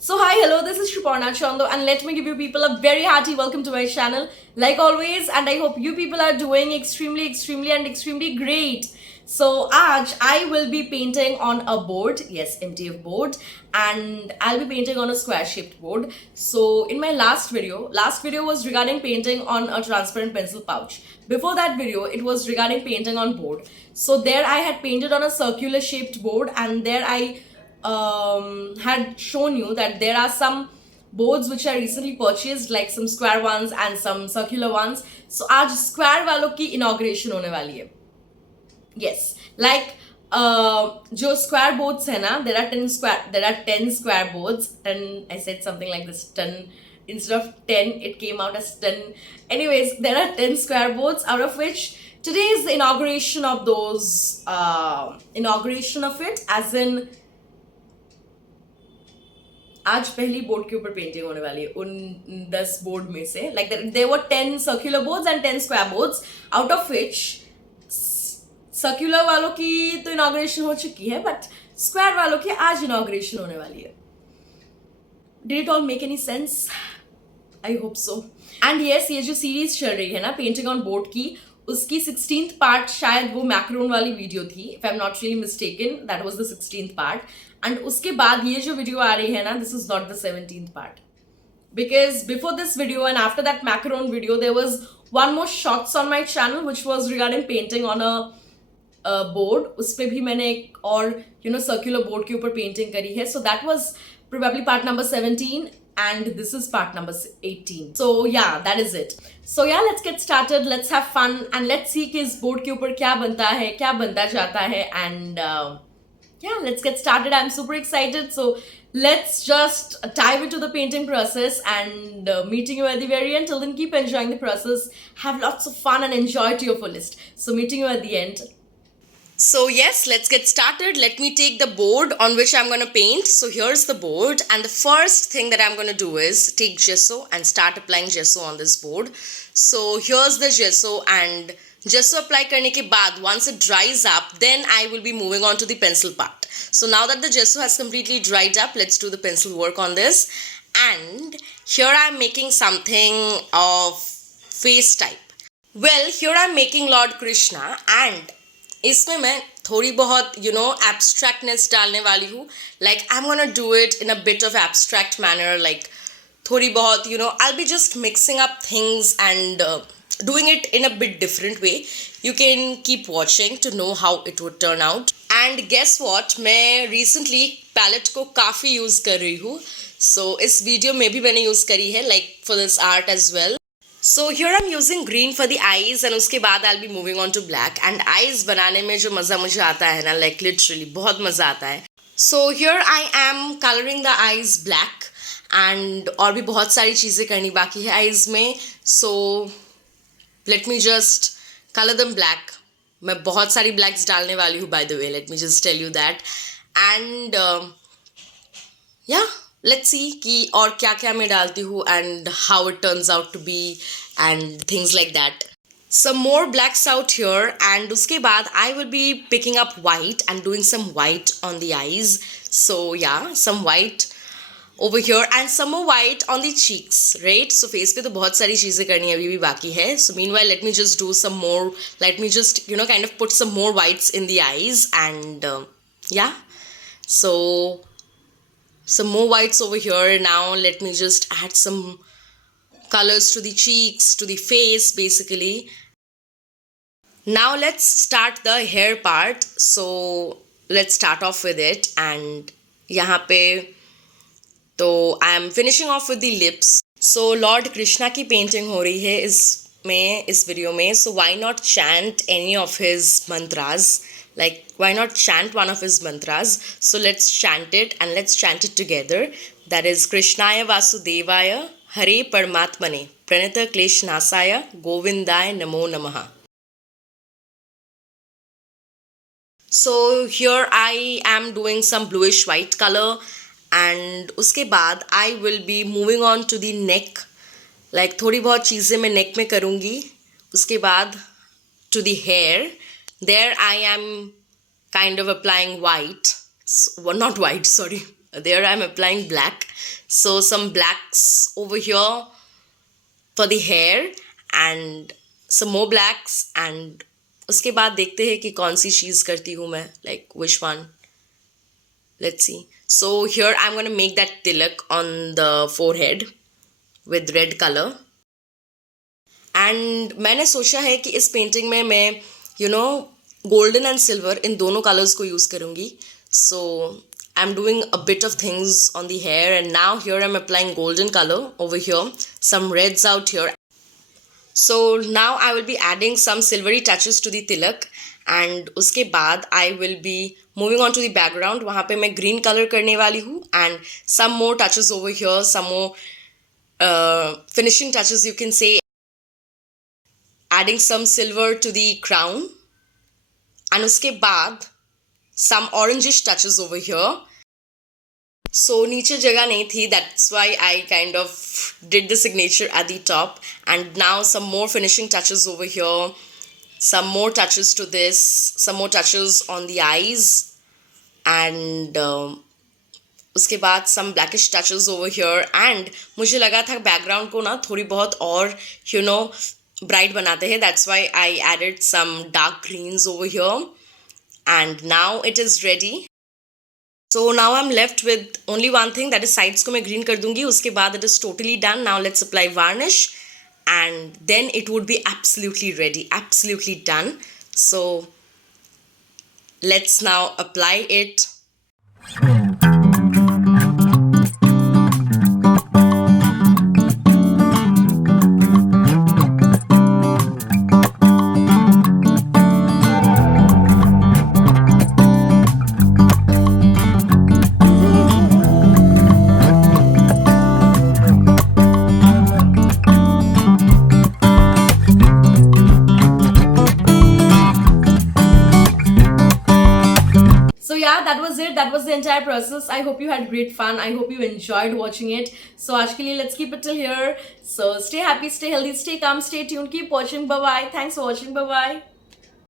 So hi, hello, this is Shuparna Chando and let me give you people a very hearty welcome to my channel like always, and I hope you people are doing extremely great. So आज I will be painting on a board, yes, MTF board, and I'll be painting on a square shaped board. So in my last video was regarding painting on a transparent pencil pouch. Before that video, it was regarding painting on board. So there I had painted on a circular shaped board, and there I had shown you that there are some boards which I recently purchased, like some square ones and some circular ones. So आज square वालों की inauguration होने वाली है. Yes, like जो square boards है ना, there are 10 square boards. 10, I said something like this, 10 instead of 10 it came out as 10. Anyways, there are 10 square boards, out of which today is the inauguration of those inauguration of it, as in आज पहली board के ऊपर painting होने वाली है उन 10 board में से. Like there were 10 circular boards and 10 square boards, out of which circular वालों की तो इनॉग्रेशन हो चुकी है, बट स्क्वायर वालों की आज इनॉग्रेशन होने वाली है. Did it all make any sense? I hope so. And yes, ये जो सीरीज चल रही है ना पेंटिंग ऑन बोर्ड की, उसकी 16th पार्ट शायद वो मैक्रोन वाली वीडियो थी, if I am not really mistaken, that was the 16th part. And उसके बाद ये जो वीडियो आ रही है ना, this is not the 17th part, because before this video and after that macaron video there was one more shots on my channel which was regarding painting on a board. उस पे भी मैंने एक और circular board के ऊपर painting करी है. So that was probably part number 17 and this is part number 18. So yeah, that is it. So yeah, let's get started, let's have fun and let's see कि इस board के ऊपर क्या बनता है, क्या बनता जाता है. And yeah, let's get started. I'm super excited. So let's just dive into the painting process and meeting you at the very end. Till then, keep enjoying the process. Have lots of fun and enjoy to your fullest. So meeting you at the end. So yes, let's get started. Let me take the board on which I'm going to paint. So here's the board, and the first thing that I'm going to do is take gesso and start applying gesso on this board. So here's the gesso, and gesso apply करने के बाद once it dries up, then I will be moving on to the pencil part. So now that the gesso has completely dried up, let's do the pencil work on this. And here I'm making something of face type. Well, here I'm making Lord Krishna, and इसमें मैं थोड़ी बहुत abstractness डालने वाली हूँ. Like I'm gonna do it in a bit of abstract manner, like थोड़ी बहुत I'll be just mixing up things and doing it in a bit different way. You can keep watching to know how it would turn out. And guess what, मैं recently palette को काफ़ी use कर रही हूँ. So इस video में भी मैंने use करी है, like for this art as well. So here I'm using green for the eyes and उसके बाद I'll be moving on to black. And eyes बनाने में जो मज़ा मुझे आता है ना, like literally बहुत मज़ा आता है. So here I am coloring the eyes black, and और भी बहुत सारी चीज़ें करनी बाकी है eyes में. So let me just color them black. मैं बहुत सारी blacks डालने वाली हूँ, by the way, let me just tell you that. And yeah, let's see कि और क्या क्या मैं डालती हूँ and how it turns out to be and things like that. Some more blacks out here, and उसके बाद I will be picking up white and doing some white on the eyes. So yeah, some white over here and some more white on the cheeks, right? So face पे तो बहुत सारी चीज़ें करनी अभी भी बाकी है. So meanwhile, let me just do some more, let me just kind of put some more whites in the eyes. And yeah, so some more whites over here. Now let me just add some colors to the cheeks, to the face basically. Now let's start the hair part. So let's start off with it. And यहाँ पे तो I am finishing off with the lips. So lord Krishna की painting हो रही है इस video में. So why not chant any of his mantras, like why not chant one of his mantras? So let's chant it, and let's chant it together. That is Krishnaya Vasudevaya Hare Paramatmane Pranita Kleshnasaya Govindaya Namo Namaha. So here I am doing some bluish white color, and उसके बाद I will be moving on to the neck. Like थोड़ी बहुत चीज़ें मैं neck में करूँगी. उसके बाद to the hair. There I am kind of applying white, well, not white, sorry, there I'm applying black. So some blacks over here for the hair and some more blacks, and उसके बाद देखते हैं कि कौन सी चीज़ करती हूँ मैं, like which one. Let's see. So here I'm going to make that tilak on the forehead with red color. And मैंने सोचा है कि इस पेंटिंग में मैं गोल्डन एंड सिल्वर इन दोनों कलर्स को यूज़ करूँगी. So I'm doing a bit of things on the hair, and now here I'm applying golden color over here, some reds out here. So now I will be adding some silvery touches to the tilak, and उसके बाद I will be moving on to the background. वहाँ पे मैं green color करने वाली हूँ, and some more touches over here, some more finishing touches you can say, adding some silver to the crown, and उसके बाद some orangish touches over here. So नीचे जगह नहीं थी, that's why I kind of did the signature at the top, and now some more finishing touches over here, some more touches to this, some more touches on the eyes, and उसके बाद some blackish touches over here. And मुझे लगा था background को ना थोड़ी बहुत और bright बनाते हैं, that's why I added some dark greens over here, and now it is ready. So now I'm left with only one thing, that is sides को मैं green कर दूंगी. उसके बाद it is totally done. Now let's apply varnish, and then it would be absolutely ready, absolutely done. So let's now apply it. That was it. That was the entire process. I hope you had great fun. I hope you enjoyed watching it. So आज के लिए let's keep it till here. So stay happy, stay healthy, stay calm, stay tuned, keep watching. Bye bye. Thanks for watching. Bye bye.